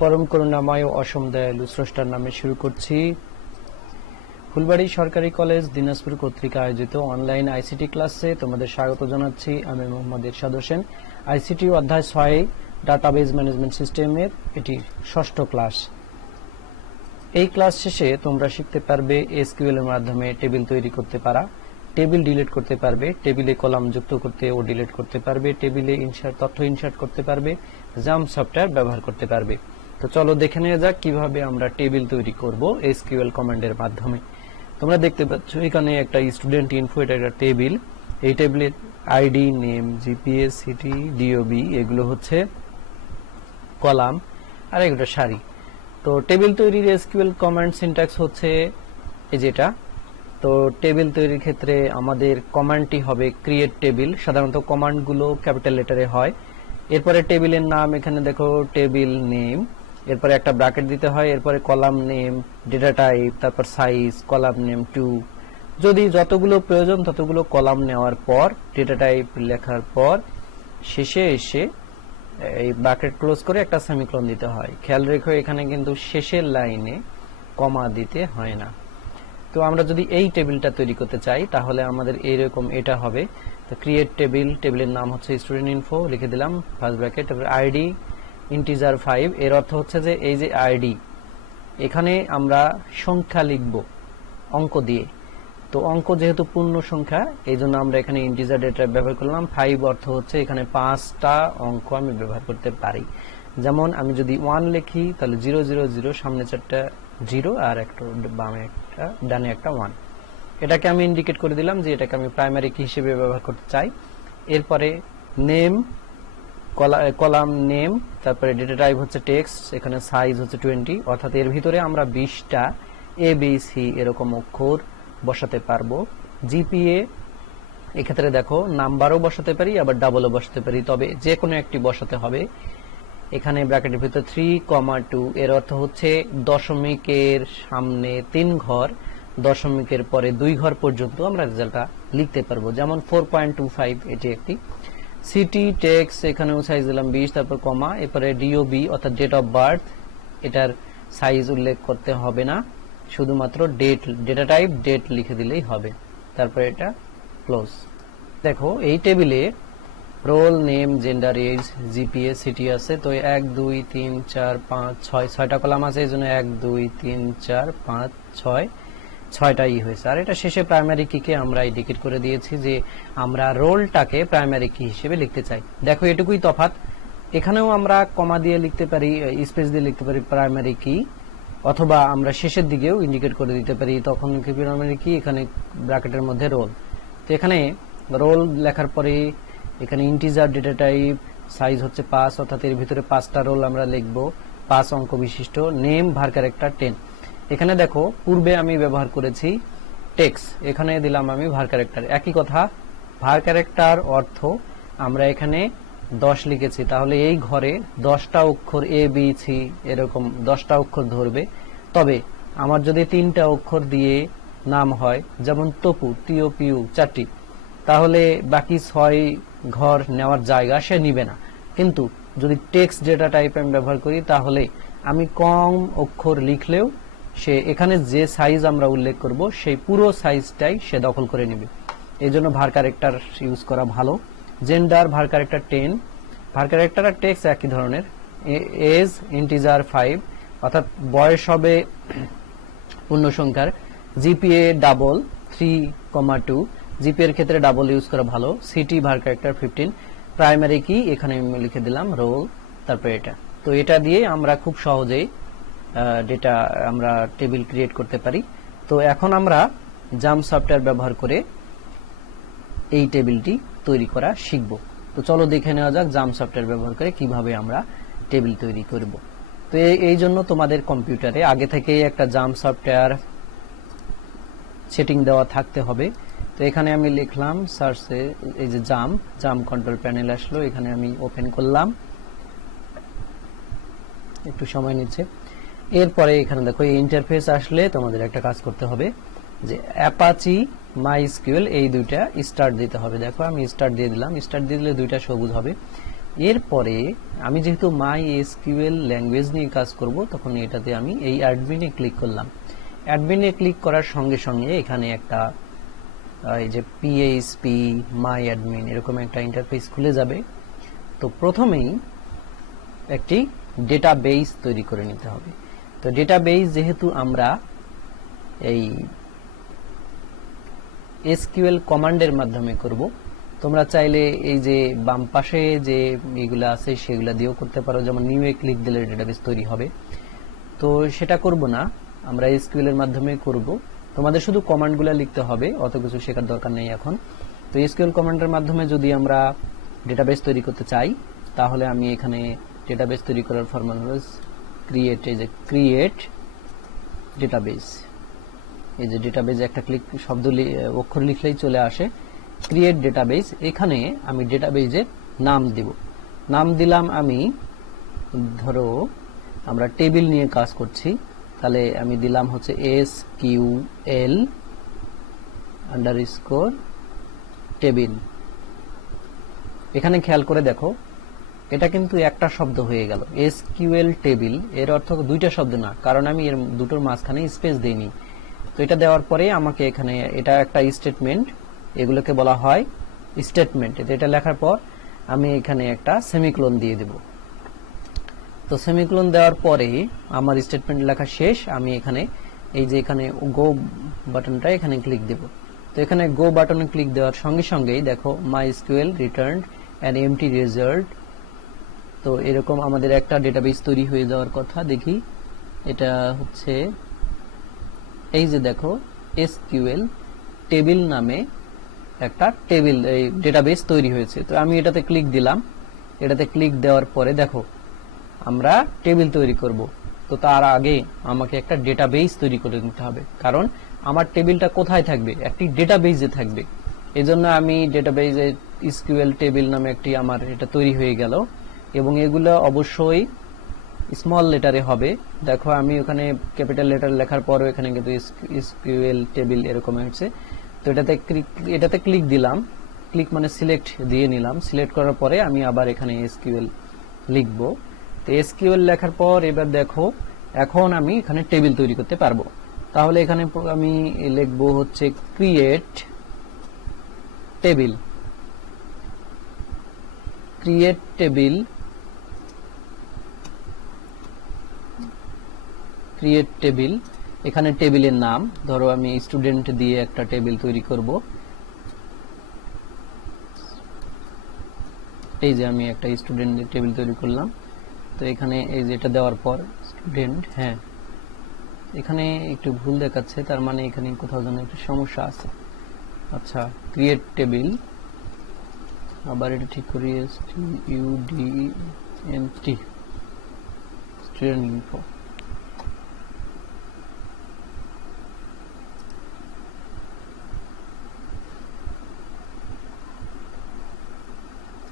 পরম করুণাময় ও অসম দয়ালু স্রষ্টার নামে শুরু করছি। ফুলবাড়ী সরকারি কলেজ দিনাজপুর কর্তৃক আয়োজিত অনলাইন আইসিটি ক্লাসে তোমাদের স্বাগত জানাচ্ছি। আমি মোহাম্মদ ইরশাদ হোসেন। আইসিটি অধ্যায় 6 ডাটাবেজ ম্যানেজমেন্ট সিস্টেমের এটি ষষ্ঠ ক্লাস। এই ক্লাস শেষে তোমরা শিখতে পারবে এসকিউএল এর মাধ্যমে টেবিল তৈরি করতে পারা, টেবিল ডিলিট করতে পারবে, টেবিলে কলাম যুক্ত করতে ও ডিলিট করতে পারবে, টেবিলে তথ্য ইনসার্ট করতে পারবে, জাম্প সফটওয়্যার ব্যবহার করতে পারবে। তো চলো দেখে নেওয়া যাক কিভাবে আমরা টেবিল তৈরি করব এসকিউএল কমান্ডের মাধ্যমে। তোমরা দেখতে পাচ্ছ এখানে একটা স্টুডেন্ট ইনফো, এটা একটা টেবিল। এই টেবিলের ID, name, GPA, city, DOB এগুলো হচ্ছে কলাম আর এগুলো সারি। তো টেবিল তৈরির এসকিউএল কমান্ড সিনট্যাক্স হচ্ছে এই যেটা। তো টেবিল তৈরির ক্ষেত্রে আমাদের কমান্ডটি হবে ক্রিয়েট টেবিল। সাধারণত কমান্ডগুলো ক্যাপিটাল লেটারে হয়। এরপরে টেবিলের নাম, এখানে দেখো টেবিল নেম, এরপরে একটা ব্র্যাকেট দিতে হয়, এরপরে কলাম নেম, ডেটা টাইপ, তারপর সাইজ, কলাম নেম 2। যদি যতগুলো প্রয়োজন ততগুলো কলাম নেওয়ার পর ডেটা টাইপ লেখার পর শেষে এসে এই ব্র্যাকেট ক্লোজ করে একটা সেমিকোলন দিতে হয়। খেয়াল রেখো এখানে কিন্তু শেষের লাইনে কমা দিতে হয় না। তো আমরা যদি এই টেবিলটা তৈরি করতে চাই তাহলে আমাদের এইরকম এটা হবে। তো ক্রিয়েট টেবিল, টেবিলের নাম হচ্ছে স্টুডেন্ট ইনফো, লিখে দিলাম ফার্স্ট ব্র্যাকেট, তারপর আইডি ইন্টিজার 5। এর অর্থ হচ্ছে যে এই যে আইডি, এখানে আমরা সংখ্যা লিখব অঙ্ক দিয়ে। তো অঙ্ক যেহেতু পূর্ণ সংখ্যা এই জন্য আমরা এখানে ইন্টিজার ডেটা ব্যবহার করলাম। 5 অর্থ হচ্ছে এখানে 5টা অঙ্ক আমি ব্যবহার করতে পারি। যেমন আমি যদি 1 লিখি তাহলে 0 0 0, সামনে 4টা 0 আর একটা বামে একটা ডানে একটা 1। এটাকে আমি ইন্ডিকেট করে দিলাম যে এটাকে আমি প্রাইমারি কি হিসেবে ব্যবহার করতে চাই। এরপরে নেম, কলাম নেম, তারপরে ডেটা টাইপ হচ্ছে টেক্সট, এখানে সাইজ হচ্ছে 20, অর্থাৎ এর ভিতরে আমরা 20টা এ বি সি এরকম অক্ষর বসাতে পারবো। জিপিএ এক্ষেত্রে দেখো নাম্বারও বসাতে পারি আবার ডাবলও বসাতে পারি, তবে যে কোনো একটি বসাতে হবে। এখানে ব্র্যাকেটের ভিতরে 3,2, এর অর্থ হচ্ছে দশমিকের সামনে 3 ঘর, দশমিকের পরে 2 ঘর পর্যন্ত আমরা রেজাল্টটা লিখতে পারবো। যেমন 4.25 এটি একটি। সিটি টেক্সট, এখানেও সাইজ দিলাম 20, তারপর কমা, এরপরে ডিওবি অর্থাৎ ডেট অফ বার্থ, এটার সাইজ উল্লেখ করতে হবে না, শুধুমাত্র ডেট, ডেটা টাইপ ডেট লিখে দিলেই হবে। তারপর এটা ক্লোজ। দেখো এই টেবিলে roll, name, gender, age, GPA, city আছে। তো 1 2 3 4 5 6, 6টা কলাম আছে, এই জন্য 1 2 3 4 5 6, 6টাই হয়েছে। আর এটা শেষে প্রাইমারি কিকে আমরা ইন্ডিকেট করে দিয়েছি যে আমরা রোলটাকে প্রাইমারি কি হিসেবে লিখতে চাই। দেখো এটুকুই তফাৎ। এখানেও আমরা কমা দিয়ে লিখতে পারি, স্পেস দিয়ে লিখতে পারি প্রাইমারি কি, অথবা আমরা শেষের দিকেও ইন্ডিকেট করে দিতে পারি, তখন কি প্রাইমারি কি, এখানে ব্র্যাকেটের মধ্যে রোল। তো এখানে রোল লেখার পরে এখানে ইন্টিজার ডেটা টাইপ, সাইজ হচ্ছে 5, অর্থাৎ এর ভিতরে 5টা রোল আমরা লিখবো, 5 অঙ্ক বিশিষ্ট। নেম ভার ক্যারেক্টার 10। এখানে দেখো পূর্বে আমি ব্যবহার করেছি টেক্সট, এখানে দিলাম আমি ভার ক্যারেক্টার। একই কথা, ভার ক্যারেক্টার অর্থ আমরা এখানে 10 লিখেছি, তাহলে এই ঘরে 10টা অক্ষর এ বি সি এরকম 10টা অক্ষর ধরবে। তবে আমার যদি 3টা অক্ষর দিয়ে নাম হয়, যেমন তপু, টিও পিউ 4টি, তাহলে বাকি 6 ঘর নেওয়ার জায়গা সে নিবে না। কিন্তু যদি টেক্সট ডেটা টাইপ আমি ব্যবহার করি তাহলে আমি কম অক্ষর লিখলেও সে এখানে যে সাইজ আমরা উল্লেখ করব সেই পুরো সাইজটাই সে দখল করে নেবে। এই জন্য ভার ক্যারেক্টার ইউজ করা ভালো। জেন্ডার ভার ক্যারেক্টার 10, ভার ক্যারেক্টার আর টেক্সট একই ধরনের। এজ ইন্টিজার 5, অর্থাৎ বয়স হবে পূর্ণ সংখ্যার। জিপিএ ডাবল 3,2, জিপি এর ক্ষেত্রে ডাবল ইউজ করা ভালো। সিটি ভার ক্যারেক্টার 15, প্রাইমারি কি এখানে আমি লিখে দিলাম রোল, তারপর এটা। তো এটা দিয়ে আমরা খুব সহজেই ডেটা আমরা টেবিল ক্রিয়েট করতে পারি। তো এখন আমরা জাম্প সফটওয়্যার ব্যবহার করে এই টেবিলটি তৈরি করা শিখব। তো চলো দেখে নেওয়া যাক জাম্প সফটওয়্যার ব্যবহার করে কিভাবে আমরা টেবিল তৈরি করব। তো এই জন্য তোমাদের কম্পিউটারে আগে থেকেই একটা জাম্প সফটওয়্যার সেটিং দেওয়া থাকতে হবে। তো এখানে আমি লিখলাম সার্চে এই যে জাম্প কন্ট্রোল প্যানেল আসলো, এখানে আমি ওপেন করলাম, একটু সময় নিচ্ছে। এরপরে এখানে দেখো এই ইন্টারফেস আসলে তোমাদের একটা কাজ করতে হবে যে অ্যাপাচি মাইস্কিউএল এই দুইটা স্টার্ট দিতে হবে। দেখো আমি স্টার্ট দিয়ে দিলাম, স্টার্ট দিয়ে দিলে দুইটা সবুজ হবে। এরপরে আমি যেহেতু মাই এসকিউএল ল্যাঙ্গুয়েজ নিয়ে কাজ করব, তখন এটাতে আমি এই অ্যাডমিনে ক্লিক করলাম। অ্যাডমিনে ক্লিক করার সঙ্গে সঙ্গে এখানে একটা এই যে পিএইচপি মাই অ্যাডমিন এরকম একটা ইন্টারফেস খুলে যাবে। তো প্রথমেই একটি ডেটাবেস তৈরি করে নিতে হবে। তো ডেটাবেস যেহেতু আমরা এই এসকিউএল কমান্ডের মাধ্যমে করব, তোমরা চাইলে এই যে বাম পাশে যে এগুলো আছে সেগুলো দিয়েও করতে পারো, যেমন নিউ এ ক্লিক দিলে ডেটাবেস তৈরি হবে। তো সেটা করব না, আমরা এসকিউএল এর মাধ্যমে করব। তোমাদের শুধু কমান্ডগুলো লিখতে হবে, অত কিছু শেখার দরকার নেই এখন। তো এসকিউএল কমান্ডের মাধ্যমে যদি আমরা ডেটাবেস তৈরি করতে চাই, তাহলে আমি এখানে ডেটাবেস তৈরি করার ফরম্যাট হলো ক্রিয়েট, এই যে ক্রিয়েট ডেটাবেস, এই যে ডেটাবেস একটা ক্লিক শব্দ অক্ষর লিখলেই চলে আসে ক্রিয়েট ডেটাবেস। এখানে আমি ডেটাবেসের নাম দিব। নাম দিলাম আমি, ধরো আমরা টেবিল নিয়ে কাজ করছি, তাহলে আমি দিলাম হচ্ছে SQL আন্ডারস্কোর টেবিল। এখানে খেয়াল করে দেখো, এটা কিন্তু একটা শব্দ হয়ে গেল। SQL টেবিল এর অর্থ দুইটা শব্দ না, কারণ আমি এর দুটোর মাঝখানে স্পেস দেইনি। তো এটা দেওয়ার পরে আমাকে এখানে এটা একটা স্টেটমেন্ট, এগুলোকে বলা হয় স্টেটমেন্ট। এটা লেখার পর আমি এখানে একটা সেমিকোলন দিয়ে দেব। তো সেমিকোলন দেওয়ার পরে আমার স্টেটমেন্ট লেখা শেষ। আমি এখানে এই যে এখানে গো বাটনটা এখানে ক্লিক দেব। তো এখানে গো বাটনে ক্লিক দেওয়ার সঙ্গে সঙ্গেই দেখো MySQL returned an empty result. তো এরকম আমাদের একটা ডেটাবেস তৈরি হয়ে যাওয়ার কথা। দেখি, এটা হচ্ছে এই যে দেখো SQL টেবিল নামে একটা টেবিল এই ডেটাবেস তৈরি হয়েছে। তো আমি এটাতে ক্লিক দিলাম। এটাতে ক্লিক দেওয়ার পরে দেখো আমরা টেবিল তৈরি করব। তো তার আগে আমাকে একটা ডেটাবেস তৈরি করে নিতে হবে, কারণ আমার টেবিলটা কোথায় থাকবে? একটি ডেটাবেসে থাকবে। এজন্য আমি ডেটাবেসে SQL টেবিল নামে একটি আমার এটা তৈরি হয়ে গেল, এবং এগুলো অবশ্যই স্মল লেটারে হবে। দেখো আমি ওখানে ক্যাপিটাল লেটার লেখার পরও এখানে কিন্তু SQL টেবিল এরকম হয়েছে। তো এটাতে ক্লিক দিলাম। ক্লিক মানে সিলেক্ট দিয়ে নিলাম। সিলেক্ট করার পরে আমি আবার এখানে SQL লিখব। তো SQL লেখার পর এবার দেখো এখন আমি এখানে টেবিল তৈরি করতে পারবো। তাহলে এখানে আমি লিখব হচ্ছে create table. Create table, create table. এখানে টেবিলের নাম ধরো আমি স্টুডেন্ট দিয়ে একটা টেবিল তৈরি করব। এই যে আমি একটা স্টুডেন্টের টেবিল তৈরি করলাম। তো এখানে এই যে এটা দেওয়ার পর স্টুডেন্ট, হ্যাঁ এখানে একটু ভুল দেখাচ্ছে, তার মানে এখানে কোথাও যেন একটু সমস্যা আছে। আচ্ছা, ক্রিয়েট টেবিল, আবার এটা ঠিক করি, STUDENT স্টুডেন্ট ইনফো।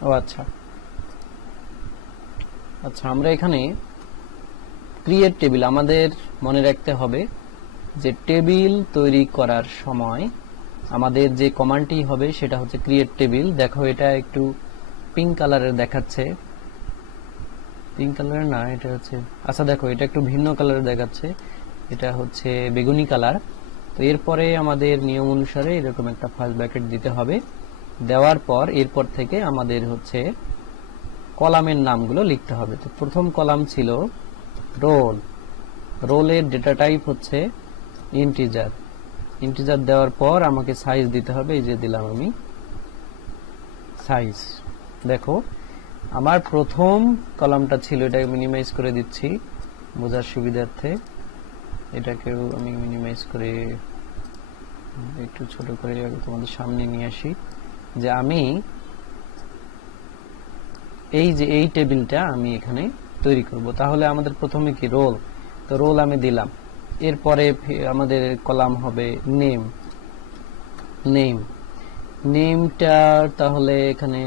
ও আচ্ছা আচ্ছা, আমরা এখানে ক্রিয়েট টেবিল, আমাদের মনে রাখতে হবে যে টেবিল তৈরি করার সময় আমাদের যে কমান্ডটি হবে সেটা হচ্ছে ক্রিয়েট টেবিল। দেখো এটা একটু পিঙ্ক কালারের দেখাচ্ছে, পিঙ্ক কালারের না, এটা হচ্ছে, আচ্ছা দেখো এটা একটু ভিন্ন কালারের দেখাচ্ছে, এটা হচ্ছে বেগুনি কালার। তো এরপরে আমাদের নিয়ম অনুসারে এরকম একটা ফার্স্ট ব্র্যাকেট দিতে হবে। দেওয়ার পর এরপর থেকে আমাদের হচ্ছে কলামের নামগুলো লিখতে হবে। তো প্রথম কলাম ছিল রোল। রোলের ডেটা টাইপ হচ্ছে ইন্টিজার। ইন্টিজার দেওয়ার পর আমাকে সাইজ দিতে হবে, এই যে দিলাম আমি সাইজ। দেখো আমার প্রথম কলামটা ছিল, এটাকে মিনিমাইজ করে দিচ্ছি বোঝার সুবিধার্থে। এটাকেও আমি মিনিমাইজ করে একটু ছোট করে তোমাদের সামনে নিয়ে আসি, যে আমি এই যে এই টেবিলটা আমি এখানে তৈরি করব। তাহলে আমাদের প্রথমে কি রোল, তো রোল আমি দিলাম। এরপরে আমাদের কলাম হবে নেম। নেম, নেমটা তাহলে এখানে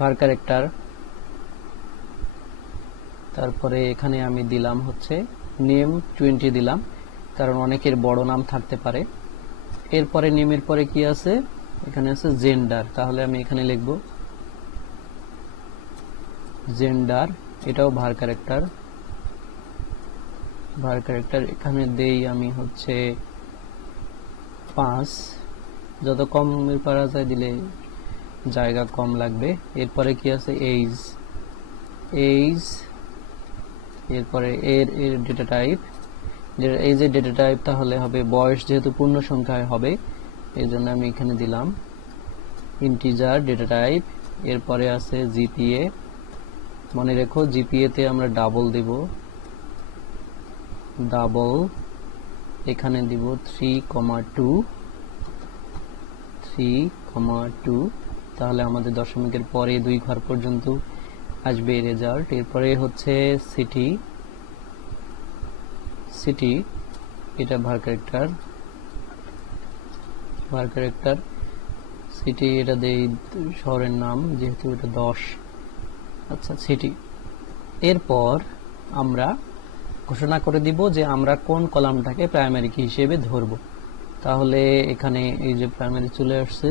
var ক্যারেক্টার। তারপরে এখানে আমি দিলাম হচ্ছে নেম 20 দিলাম, কারণ অনেকের বড় নাম থাকতে পারে। এরপরে নেমের পরে কি আছে, এখানে আছে জেন্ডার, তাহলে আমি এখানে লিখব জেন্ডার, এটাও var ক্যারেক্টার। এখানে দেই আমি হচ্ছে 5, যত কম পারা যায় দিলে জায়গা কম লাগবে। এরপরে কি আছে এইজ, এরপরে এর ডেটা টাইপ, এই যে ডেটা টাইপ তাহলে হবে বয়স, যেহেতু পূর্ণ সংখ্যায় হবে এই জন্য আমি এখানে দিলাম ইন্টিজার ডেটা টাইপ। এরপরে আছে জিপিএ, মনে রেখো জিপিএ তে আমরা ডাবল দেব, এখানে দিব 3,2, তাহলে আমাদের দশমিকের পরে 2 ঘর পর্যন্ত আসবে রেজাল্ট। এরপরে হচ্ছে সিটি, এটা var ক্যারেক্টার সিটি, এটা দেই শহরের নাম যেহেতু এটা 10, আচ্ছা সিটি। এরপর আমরা ঘোষণা করে দিব যে আমরা কোন কলামটাকে প্রাইমারি কি হিসেবে ধরব। তাহলে এখানে এই যে প্রাইমারি চলে আসছে,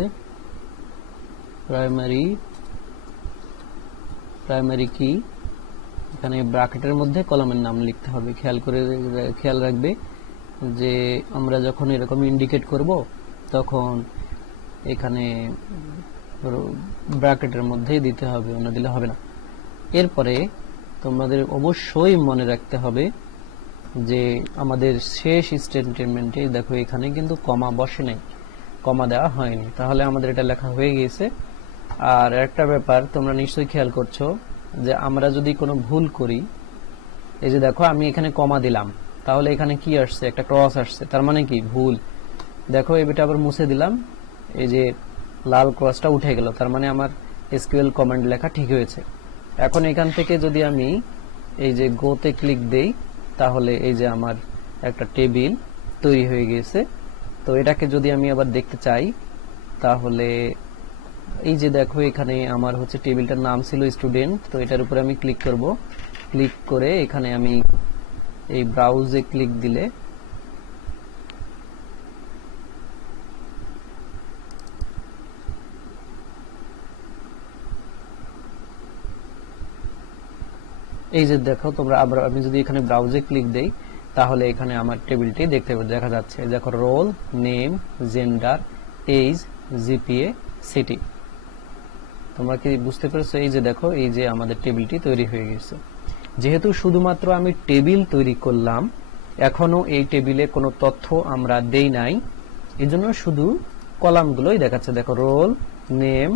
প্রাইমারি কি, এখানে ব্র্যাকেটের মধ্যে কলামের নাম লিখতে হবে। খেয়াল রাখবে যে আমরা যখন এরকম ইন্ডিকেট করব তখন এখানে ব্র্যাকেটের মধ্যেই দিতে হবে, অন্য দিলে হবে না। এরপরে তোমাদের অবশ্যই মনে রাখতে হবে যে আমাদের শেষ স্টেটমেন্টে দেখো এখানে কিন্তু কমা বসে নাই, কমা দেওয়া হয়নি, তাহলে আমাদের এটা লেখা হয়ে গেছে। আর একটা ব্যাপার তোমরা নিশ্চয়ই খেয়াল করছো যে আমরা যদি কোনো ভুল করি, এই যে দেখো আমি এখানে কমা দিলাম, তাহলে এখানে কি আসছে, একটা ক্রস আসছে, তার মানে কি ভুল। দেখো এটা আবার মুছে দিলাম, এই যে লাল ক্রসটা উঠে গেল, তার মানে আমার এসকিউএল কমান্ড লেখা ঠিক হয়েছে। এখন এখান থেকে যদি আমি এই যে গোতে ক্লিক দেই তাহলে এই যে আমার একটা টেবিল তৈরি হয়ে গেছে। তো এটাকে যদি আমি আবার দেখতে চাই তাহলে এই যে দেখো এখানে আমার হচ্ছে টেবিলটার নাম ছিল স্টুডেন্ট, তো এটার উপরে আমি ক্লিক করব, ক্লিক করে এখানে আমি এই ব্রাউজে ক্লিক দিলে এই যে দেখো তোমরা আবার আমি যদি এখানে ব্রাউজে ক্লিক দেই তাহলে এখানে আমার টেবিলটি দেখা যাচ্ছে। দেখো roll, name, gender, age, GPA, city. তোমরা কি বুঝতে পেরেছো? এই যে দেখো এই যে আমাদের টেবিলটি তৈরি হয়ে গেছে। যেহেতু শুধুমাত্র আমি টেবিল তৈরি করলাম, এখনো এই টেবিলে কোনো তথ্য আমরা দেই নাই, এজন্য শুধু কলামগুলোই দেখাচ্ছে। দেখো roll, name,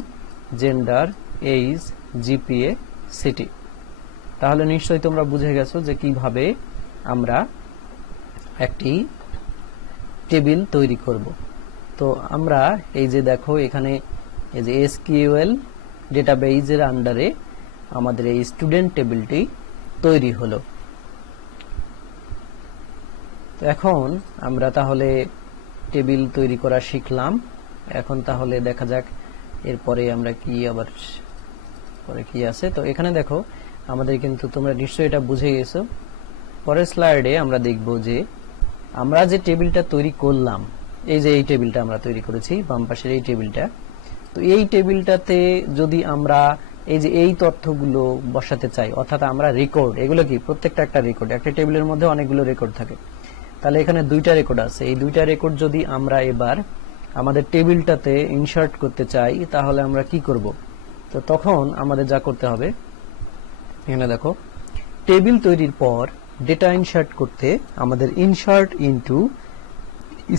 gender, age, GPA, city. তাহলে নিশ্চয়ই তোমরা বুঝে গেছো যে কিভাবে আমরা একটি টেবিল তৈরি করব। তো আমরা এই যে দেখো এখানে এই যে এসকিউএল ডেটাবেজের আন্ডারে আমাদের এই স্টুডেন্ট টেবিলটি তৈরি হলো। তো এখন আমরা তাহলে টেবিল তৈরি করা শিখলাম। এখন তাহলে দেখা যাক এরপরে আমরা কি আবার পরে কি আছে। তো এখানে দেখো আমাদের কিন্তু তোমরা নিশ্চয়ই এটা বুঝে গেছো। পরের স্লাইডে আমরা দেখব যে আমরা যে টেবিলটা তৈরি করলাম, এই যে এই টেবিলটা আমরা তৈরি করেছি বাম পাশের এই টেবিলটা, তো এই টেবিলটাতে যদি আমরা এই যে এই তথ্যগুলো বসাতে চাই, অর্থাৎ আমরা রেকর্ড, এগুলো কি প্রত্যেকটা একটা রেকর্ড, একটা টেবিলের মধ্যে অনেকগুলো রেকর্ড থাকে, তাহলে এখানে 2টা রেকর্ড আছে। এই 2টা রেকর্ড যদি আমরা এবার আমাদের টেবিলটাতে ইনসার্ট করতে চাই তাহলে আমরা কি করব? তো তখন আমাদের যা করতে হবে, এখানে দেখো টেবিল তৈরির পর ডেটা ইনসার্ট করতে আমাদের ইনসার্ট ইনটু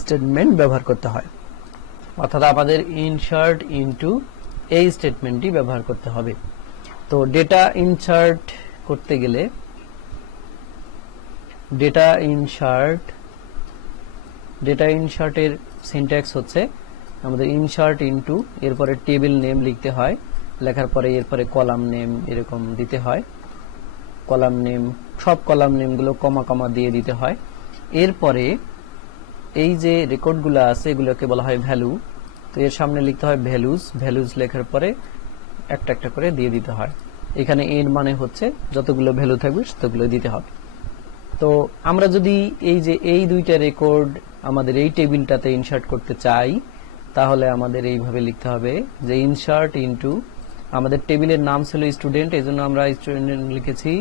স্টেটমেন্ট ব্যবহার করতে হয়, অর্থাৎ আমাদের ইনসার্ট ইনটু এই স্টেটমেন্টটি ব্যবহার করতে হবে। তো ডেটা ইনসার্ট করতে গেলে ডেটা ইনসার্টের সিনট্যাক্স হচ্ছে আমাদের ইনসার্ট ইনটু, এরপরে টেবিল নেম লিখতে হয়, লেখার পরে এরপরে কলাম নেম এরকম দিতে হয়, কলাম নেম, সব কলাম নেমগুলো কমা কমা দিয়ে দিতে হয়। এরপরে এই যে রেকর্ডগুলো আছে এগুলোকে বলা হয় ভ্যালু, তো এর সামনে লিখতে হয় ভ্যালুজ লেখার পরে একটা একটা করে দিয়ে দিতে হয়। এখানে এর মানে হচ্ছে যতগুলো ভ্যালু থাকবে ততগুলো দিতে হবে। তো আমরা যদি এই যে এই 2টা রেকর্ড আমাদের এই টেবিলটাতে ইনসার্ট করতে চাই তাহলে আমাদের এইভাবে লিখতে হবে যে ইনসার্ট ইনটু, আমাদের টেবিলের নাম ছিল স্টুডেন্ট, এজন্য আমরা স্টুডেন্ট লিখেছি,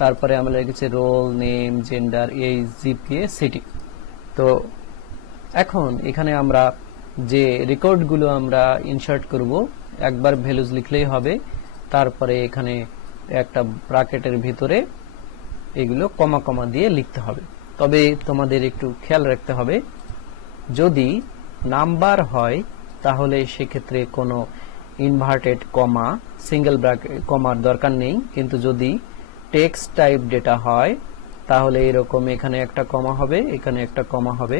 তারপরে আমরা লিখেছি roll name gender age GPA city. তো এখন এখানে আমরা যে রেকর্ডগুলো আমরা ইনসার্ট করব একবার ভ্যালুজ লিখলেই হবে, তারপরে এখানে একটা ব্র্যাকেটের ভিতরে এগুলো কমা কমা দিয়ে লিখতে হবে। তবে তোমাদের একটু খেয়াল রাখতে হবে, যদি নাম্বার হয় তাহলে সেক্ষেত্রে কোনো ইনভার্টেড কমা সিঙ্গেল ব্র্যাকেট কমার দরকার নেই, কিন্তু যদি টেক্সট টাইপ ডেটা হয় তাহলে এরকম এখানে একটা কমা হবে, এখানে একটা কমা হবে,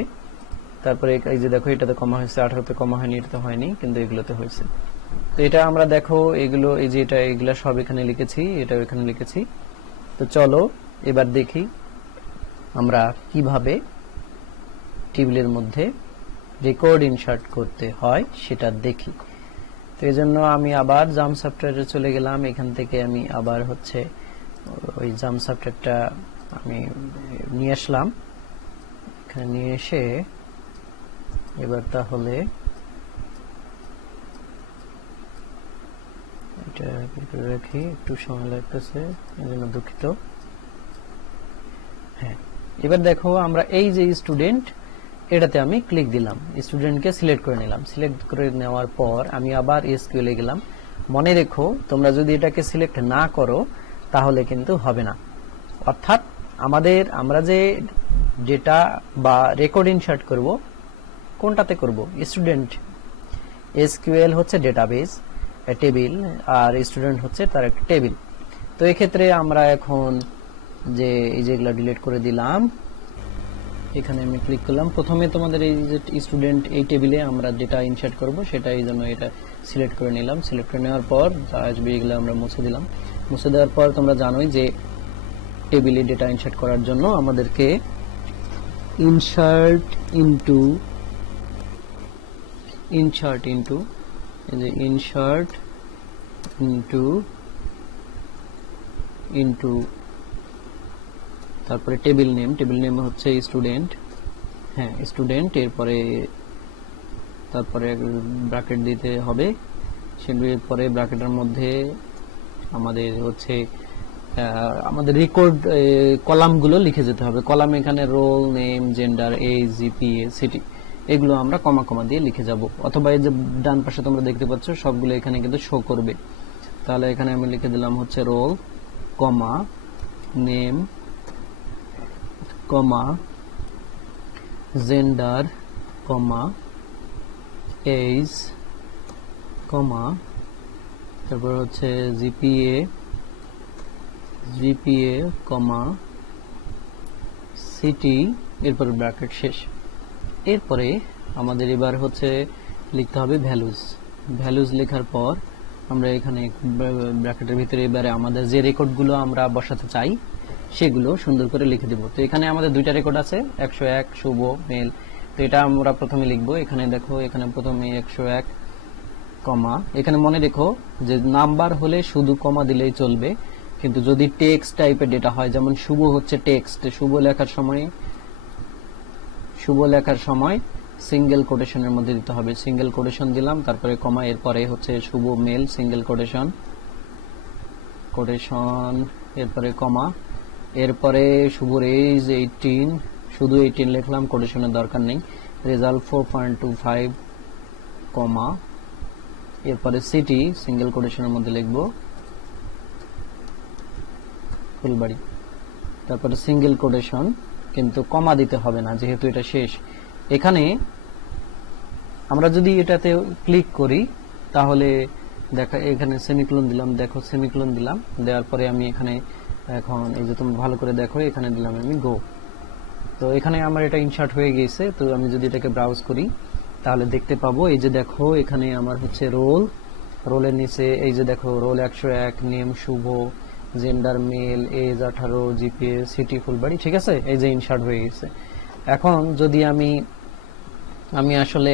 তারপরে এই যে দেখো এটাতে কমা হয়েছে, 18তে কমা হয়নি, এটাতে হয়নি, কিন্তু এগুলোতে হয়েছে। তো এটা আমরা দেখো এগুলো এই যে এগুলা সব এখানে লিখেছি, এটাও এখানে লিখেছি। তো চলো এবার দেখি আমরা কিভাবে টেবিলের মধ্যে রেকর্ড ইনসার্ট করতে হয় সেটা দেখি। তো এই জন্য আমি আবার জাম সফটওয়্যারে চলে গেলাম, এখান থেকে আমি আবার হচ্ছে ওই জাম সফটওয়্যারটা আমি নিয়ে আসলাম, এখানে নিয়ে এসে এবার তাহলে এটা ভিতরে রাখি, একটু সময় লাগতেছে এজন্য দুঃখিত। হ্যাঁ, এবার দেখো আমরা এই যে স্টুডেন্ট, এটাতে আমি ক্লিক দিলাম, স্টুডেন্টকে সিলেক্ট করে নিলাম। সিলেক্ট করে নেওয়ার পর আমি আবার এসকিউএল এ গেলাম। মনে রেখো তোমরা যদি এটাকে সিলেক্ট না করো তাহলে কিন্তু হবে না। অর্থাৎ আমরা যে ডেটা বা রেকর্ড ইনসার্ট করব কোনটাতে করব? স্টুডেন্ট। এসকিউএল হচ্ছে ডেটাবেস টেবিল, আর স্টুডেন্ট হচ্ছে তার একটা টেবিল। তো এই ক্ষেত্রে আমরা এখন যে এই যেগুলো ডিলিট করে দিলাম, এখানে আমি ক্লিক করলাম। প্রথমে তোমাদের এই যে স্টুডেন্ট এই টেবিলে আমরা ডেটা ইনসার্ট করব, সেটা এই জন্য এটা সিলেক্ট করে নিলাম। সিলেক্ট করে নেওয়ার পর আসবে এগুলো আমরা মুছে দিলাম। মুছে দেওয়ার পর তোমরা জানোই যে টেবিলে ডেটা ইনসার্ট করার জন্য আমাদেরকে ইনসার্ট ইনটু তারপরে টেবিল নেম হচ্ছে স্টুডেন্ট, হ্যাঁ স্টুডেন্ট, এরপরে তারপরে ব্র্যাকেট দিতে হবে, সেগুলোর ব্র্যাকেটের মধ্যে আমাদের হচ্ছে আমাদের রেকর্ড কলামগুলো লিখে যেতে হবে। কলাম এখানে roll name gender age GPA city, এগুলো আমরা কমা কমা দিয়ে লিখে যাব। অথবা এই যে ডান পাশে তোমরা দেখতে পাচ্ছ সবগুলো এখানে কিন্তু শো করবে। তাহলে এখানে আমি লিখে দিলাম হচ্ছে রোল কমা নেম কমা জেন্ডার কমা এজ কমা তারপর হচ্ছে জিপিএ কমা সিটি, এরপর ব্র্যাকেট শেষ। এরপরে আমাদের এবার হচ্ছে লিখতে হবে ভ্যালুজ লেখার পর আমরা এখানে ব্র্যাকেটের ভিতরে এবারে আমাদের যে রেকর্ডগুলো আমরা বসাতে চাই সেগুলো সুন্দর করে লিখে দেব। তো এখানে আমাদের দুইটা রেকর্ড আছে, 101 শুভ মেল। তো এটা আমরা প্রথমে লিখব। এখানে দেখো এখানে প্রথমে 101 কমা, এখানে মনে রেখো যে নাম্বার হলে শুধু কমা দিলেই চলবে, কিন্তু যদি টেক্সট টাইপের ডেটা হয়, যেমন শুভ হচ্ছে টেক্সট, শুভ লেখার সময় সিঙ্গেল কোটেশনের মধ্যে দিতে হবে। সিঙ্গেল কোটেশন দিলাম, তারপরে কমা, এরপরে হচ্ছে শুভ মেল সিঙ্গেল কোটেশন, এরপরে কমা, এরপরে শুভর এজ 18, শুধু 18 লিখলাম, কোটেশনের দরকার নেই। রেজাল্ট 4.25 কমা, এরপরে সিটি সিঙ্গেল কোটেশনের মধ্যে লিখব ফুলবাড়ি, তারপরে সিঙ্গেল কোটেশন, কিন্তু কমা দিতে হবে না যেহেতু এটা শেষ। এখানে আমরা যদি এটাতে ক্লিক করি তাহলে দেখা এখানে সেমিকোলন দিলাম, দেখো সেমিকোলন দিলাম, দেওয়ার পরে আমি এখানে এখন এই যে তুমি ভালো করে দেখো এখানে দিলাম আমি গো। তো এখানে আমার এটা ইনসার্ট হয়ে গেছে। তো আমি যদি এটাকে ব্রাউজ করি তাহলে দেখতে পাবো এই যে দেখো এখানে আমার হচ্ছে রোলের নিচে এই যে দেখো roll 101, name Shubho, gender male, age 18, GPA city Phulbari, ঠিক আছে, এই যে ইনসার্ট হয়ে গেছে। এখন যদি আমি আসলে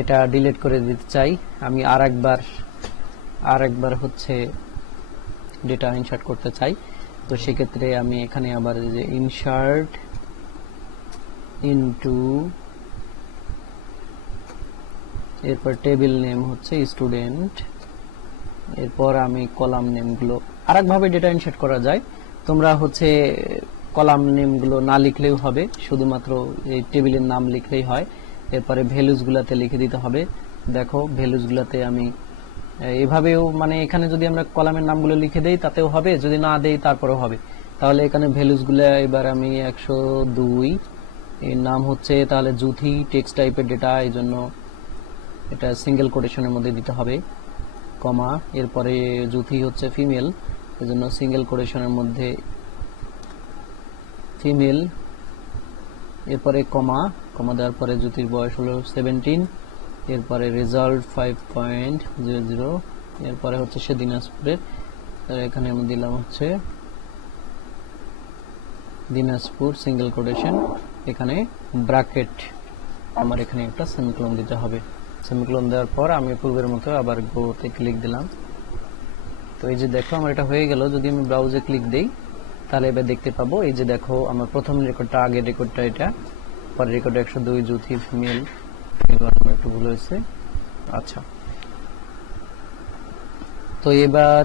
এটা ডিলিট করে দিতে চাই, আমি আরেকবার হচ্ছে ডেটা ইনসার্ট করতে চাই, তো সেক্ষেত্রে আমি এখানে আবার যে ইনসার্ট এরপর টেবিল নেম হচ্ছে স্টুডেন্ট। এরপর আমি কলাম নেমগুলো আরেকভাবে ডেটা ইনসার্ট করা যায়। তোমরা হচ্ছে কলাম নেমগুলো না লিখলেও হবে, শুধুমাত্র এই টেবিলের নাম লিখলেই হয়। এরপরে ভ্যালুজ গুলাতে লিখে দিতে হবে। দেখো ভ্যালুজ গুলাতে আমি এভাবেও, মানে এখানে যদি আমরা কলামের নামগুলো লিখে দেই তাতেও হবে, যদি না দেই তারপরেও হবে। তাহলে এখানে ভ্যালুজ গুলা এবার আমি 102 এর নাম হচ্ছে তাহলে জুথি টেক্সট টাইপের ডেটা, এই জন্য এটা সিঙ্গেল কোটেশনের মধ্যে দিতে হবে, কমা। এরপরে জুথি হচ্ছে ফিমেল, এজন্য সিঙ্গেল কোটেশনের মধ্যে ফিমেল। এরপরে কমা, কমা দেওয়ার পরে জুথির বয়স হলো 17। এরপরে রেজাল্ট 5.00। এরপরে হচ্ছে সে দিনাজপুরের, এখানে আমি দিলাম হচ্ছে দিনাজপুর সিঙ্গেল কোটেশন, এখানে ব্র্যাকেট, আমার এখানে একটা সেমিকোলন দিতে হবে। সেমিকোলন দেওয়ার পর আমি পূর্বের মতো আবার গোতে ক্লিক দিলাম। তো এই যে দেখো আমার এটা হয়ে গেল। যদি আমি ব্রাউজে ক্লিক দেই তাহলে এবার দেখতে পাবো, এই যে দেখো আমার প্রথম রেকর্ডটা, আগের রেকর্ডটা এটা, পরের রেকর্ড 102 জুথি ফিমেল। এবার আমার একটু ভুল হয়েছে। আচ্ছা, তো এবার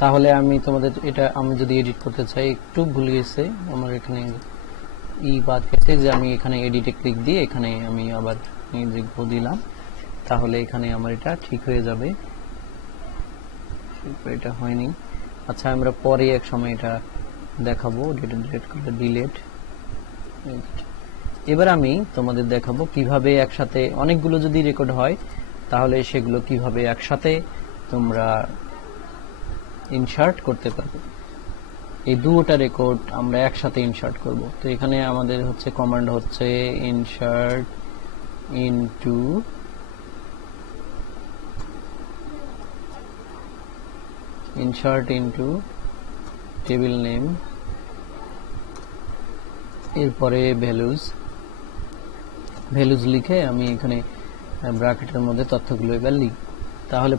তাহলে আমি তোমাদের এটা আমি যদি এডিট করতে চাই, একটু ভুল গেছে আমার, এখানে বাদ গেছে যে আমি এখানে এডিটে ক্লিক দিয়ে এখানে আমি আবার দিলাম, তাহলে এখানে আমার এটা ঠিক হয়ে যাবে। এটা হয়নি। আচ্ছা, আমরা পরে এক সময় এটা দেখাবো, ডিলিট করে ডিলিট। এবার আমি তোমাদের দেখাবো কিভাবে একসাথে অনেকগুলো যদি রেকর্ড হয় তাহলে সেগুলো কিভাবে একসাথে তোমরা ইনসার্ট করতে পারবে। এই দুটো রেকর্ড আমরা একসাথে ইনসার্ট করব। তো এখানে আমাদের হচ্ছে কমান্ড হচ্ছে ইনসার্ট ইনটু টেবিল নেম, এরপরে ভ্যালুজ লিখে আমি এখানে ব্র্যাকেটের মধ্যে তথ্যগুলো এবার লিখ। তাহলে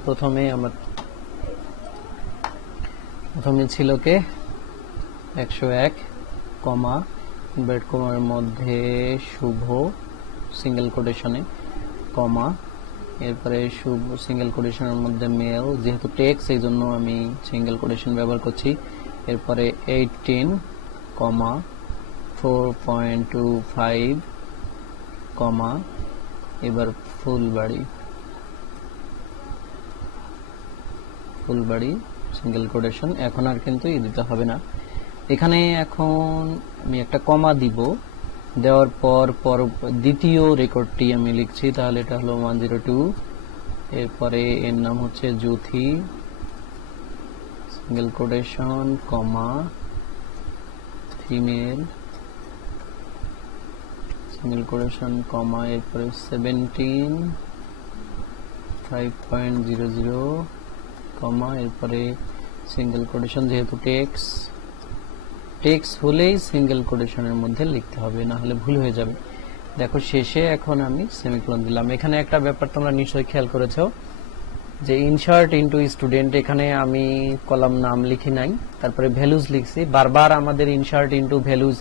প্রথমে ছিল কে 101, কমা, ইনভার্ট কমার মধ্যে শুভ সিঙ্গেল কোটেশনে, কমা। এরপরে শুভ সিঙ্গেল কোটেশনের মধ্যে মেল, যেহেতু টেক্সট এই জন্য আমি সিঙ্গেল কোটেশন ব্যবহার করছি। এরপরে 18, কমা 4.25, কমা। এবার ফুলবাড়ি সিঙ্গেল কোটেশন। এখন আর কিন্তু দিতে হবে না এখানে। এখন আমি একটা কমা দিব, দেওয়ার পর দ্বিতীয় রেকর্ডটি আমি লিখছি, তাহলে এটা হলো 102। এরপরে এর নাম হচ্ছে জুথি সিঙ্গেল কোটেশন, কমা, ফিমেল সিঙ্গেল কোটেশন, কমা। এরপরে 17, 5.00, কমা। এরপরে সিঙ্গেল কোটেশন, যেহেতু টেক্সট হলেই সিঙ্গেল কোটেশনের মধ্যে লিখতে হবে, না হলে ভুল হয়ে যাবে। দেখো শেষে এখন আমি সেমিকোলন দিলাম। এখানে একটা ব্যাপার তোমরা নিশ্চয়ই খেয়াল করেছো যে ইনসার্ট ইনটু স্টুডেন্ট, এখানে আমি কলাম নাম লিখি নাই, তারপরে ভ্যালুজ লিখছি। বারবার আমাদের ইনসার্ট ইনটু ভ্যালুজ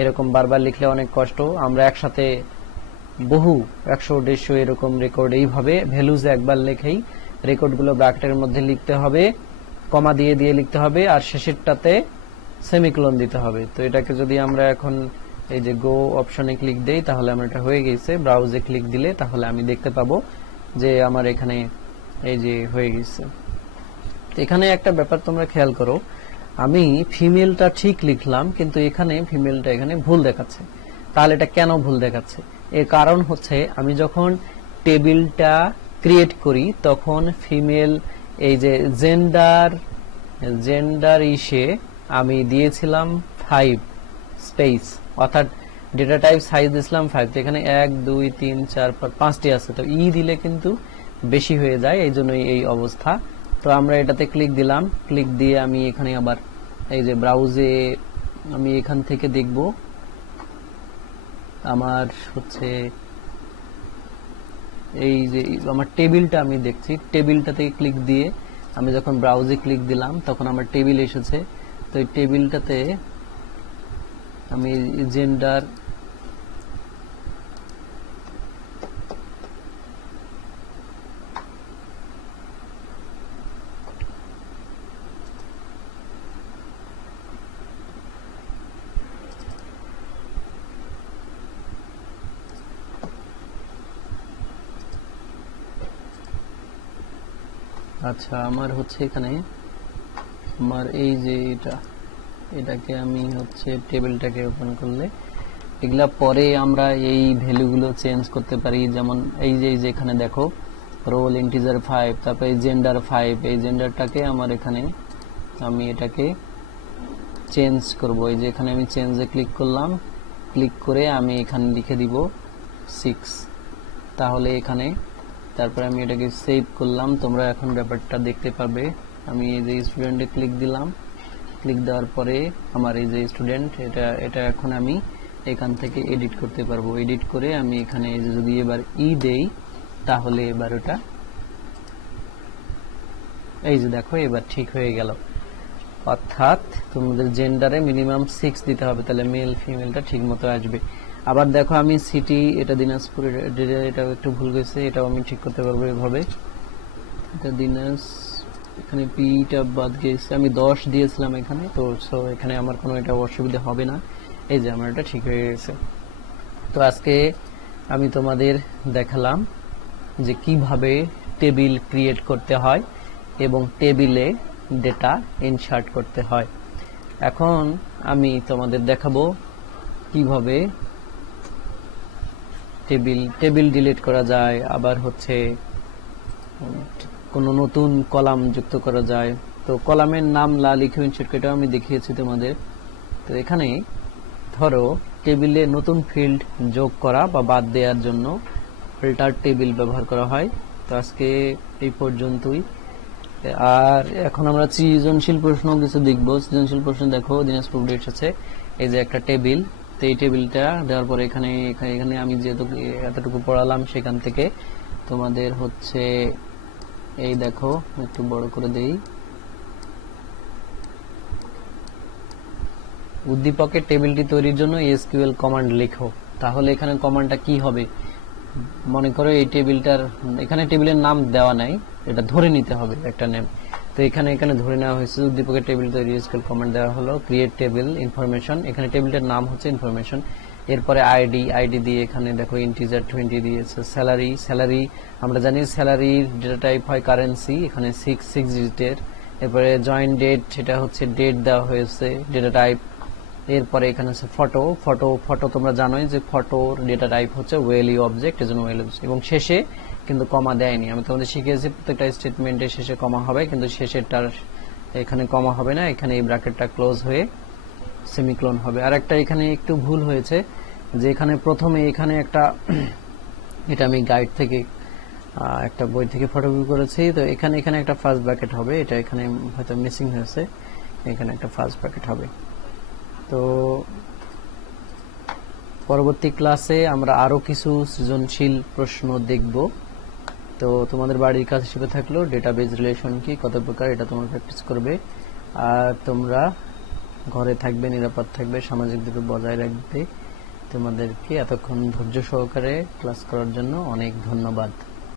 এরকম বারবার লিখলে অনেক কষ্ট। আমরা একসাথে বহু 100-150 এরকম রেকর্ড এইভাবে ভ্যালুজ একবার লিখেই রেকর্ডগুলো ব্র্যাকেটের মধ্যে লিখতে হবে, কমা দিয়ে লিখতে হবে, আর শেষেরটাতে সেমিকোলন দিতে হবে। তো এটাকে যদি আমরা এখন এই যে গো অপশনে ক্লিক দেই তাহলে আমার এটা হয়ে গেছে। ব্রাউজে ক্লিক দিলে তাহলে আমি দেখতে পাবো যে আমার এখানে এই যে হয়ে গেছে। এখানে একটা ব্যাপার তোমরা খেয়াল করো, আমি ফিমেলটা ঠিক লিখলাম কিন্তু এখানে ফিমেলটা এখানে ভুল দেখাচ্ছে। তাহলে এটা কেন ভুল দেখাচ্ছে? এর কারণ হচ্ছে আমি যখন টেবিলটা ক্রিয়েট করি তখন ফিমেল এই যে জেন্ডার ইসে আমি দিয়েছিলাম 5 স্পেস, অর্থাৎ ডেটা টাইপ সাইজ দিয়েছিলাম 5। তো এখানে 1 2 3 4 5টি আছে, তো দিলে কিন্তু বেশি হয়ে যায়, এই জন্যই এই অবস্থা। তো আমরা এটাতে ক্লিক দিলাম, ক্লিক দিয়ে আমি এখানে আবার এই যে ব্রাউজে আমি এখান থেকে দেখব আমার হচ্ছে এই যে আমার টেবিলটা আমি দেখছি, টেবিলটাতে ক্লিক দিয়ে আমি যখন ব্রাউজে ক্লিক দিলাম তখন আমার টেবিল এসেছে। তো এই টেবিলটাতে আমি জেন্ডার আচ্ছা, আমার হচ্ছে এখানে আমার এই যে এটাকে আমি হচ্ছে টেবিলটাকে ওপেন করলে এগুলা পরে আমরা এই ভ্যালুগুলো চেঞ্জ করতে পারি। যেমন এই যে এখানে দেখো রোল ইন্টিজার 5, তারপরে জেন্ডার 5, এই জেন্ডারটাকে আমার এখানে আমি এটাকে চেঞ্জ করব। এই যে এখানে আমি চেঞ্জে ক্লিক করলাম, ক্লিক করে আমি এখানে লিখে দিব 6। তাহলে এখানে তারপরে আমি এটাকে সেভ করলাম। তোমরা এখন ব্যাপারটা দেখতে পাবে। আমি এই যে স্টুডেন্টে ক্লিক দিলাম, ক্লিক দেওয়ার পরে আমার এই যে স্টুডেন্ট এটা এখন আমি এখান থেকে এডিট করতে পারবো। এডিট করে আমি এখানে এই যে যদি এবার দেই তাহলে এবার ওটা এই যে দেখো এবার ঠিক হয়ে গেল। অর্থাৎ তোমাদের জেন্ডারে মিনিমাম 6 দিতে হবে, তাহলে মেল ফিমেলটা ঠিক মতো আসবে। আবার দেখো আমি সিটি এটা দিনাজপুর, এটা একটু ভুল গেছে, এটাও আমি ঠিক করতে পারবো এভাবে। এটা এখানে পিটা বাদ গেছে, আমি 10 দিয়েছিলাম এখানে, তো সো এখানে আমার কোনো এটা অসুবিধা হবে না। এই যে আমার এটা ঠিক হয়ে গেছে। তো আজকে আমি তোমাদের দেখালাম যে কিভাবে টেবিল ক্রিয়েট করতে হয় এবং টেবিলে ডেটা ইনসার্ট করতে হয়। এখন আমি তোমাদের দেখাবো কিভাবে টেবিল ডিলিট করা যায়, আবার হচ্ছে কোনো নতুন কলাম যুক্ত করা যায়। তো কলামের নাম লিখে ইনসার্ট করে আমি দেখিয়েছি তোমাদের। তো এখানে ধরো টেবিলে নতুন ফিল্ড যোগ করা বা বাদ দেওয়ার জন্য ফিল্টার টেবিল ব্যবহার করা হয়। তো আজকে এই পর্যন্তই। আর এখন আমরা সৃজনশীল প্রশ্ন কিছু দেখব। সৃজনশীল প্রশ্ন দেখো দিনাজপুর এসেছে, এই যে একটা টেবিল। তো এই টেবিলটা দেওয়ার পরে এখানে আমি যেহেতু এতটুকু পড়ালাম সেখান থেকে তোমাদের হচ্ছে এই দেখো একটু বড় করে দেই, উদ্দীপকের টেবিলটি তৈরির জন্য এসকিউএল কমান্ড লেখো। তাহলে এখানে কমান্ডটা কি হবে, মনে করো এই টেবিলটার এখানে টেবিলের নাম দেওয়া নাই, এটা ধরে নিতে হবে একটা নেম। তো এখানে ধরে নেওয়া হয়েছে উদ্দীপকের টেবিল তৈরি এসকিউএল কমান্ড দেওয়া হলো ক্রিয়েট টেবিল ইনফরমেশন। এখানে টেবিলটার নাম হচ্ছে ইনফরমেশন, এরপরে আইডি দিয়ে এখানে দেখো ইন্টিজার 20 দিয়েছে। স্যালারি আমরা জানি স্যালারির ডেটা টাইপ হয় কারেন্সি, এখানে 6 ডিজিটের। এরপরে জয়েন ডেট, সেটা হচ্ছে ডেট দেওয়া হয়েছে ডেটা টাইপ। এরপরে এখানে আছে ফটো তোমরা জানোই যে ফটোর ডেটা টাইপ হচ্ছে ওয়েলি অবজেক্ট, এজন্য ওয়েলি অবজেক্ট। এবং শেষে কিন্তু কমা দেয়নি, আমি তোমাদের শিখিয়েছি প্রত্যেকটা স্টেটমেন্টের শেষে কমা হবে, কিন্তু শেষেরটার এখানে কমা হবে না, এখানে এই ব্র্যাকেটটা ক্লোজ হয়ে সেমিকোলন হবে। আর একটা এখানে একটু ভুল হয়েছে যে এখানে প্রথমে এখানে একটা এটা আমি গাইড থেকে একটা বই থেকে ফটোকপি করেছি। তো এখানে একটা ফার্স্ট ব্র্যাকেট হবে, এটা এখানে হয়তো মিসিং হয়েছে, এখানে একটা ফার্স্ট ব্র্যাকেট হবে। তো পরবর্তী ক্লাসে আমরা আরো কিছু সৃজনশীল প্রশ্ন দেখব। তো তোমাদের বাড়ির কাজ হিসেবে থাকলো ডেটাবেজ রিলেশন কি, কত প্রকার, এটা তোমরা প্র্যাকটিস করবে। আর তোমরা ঘরে থাকবে, নিরাপদ থাকবে, সামাজিক দূরত্ব বজায় রাখবে। তোমাদেরকে এতক্ষণ ধৈর্য সহকারে ক্লাস করার জন্য অনেক ধন্যবাদ।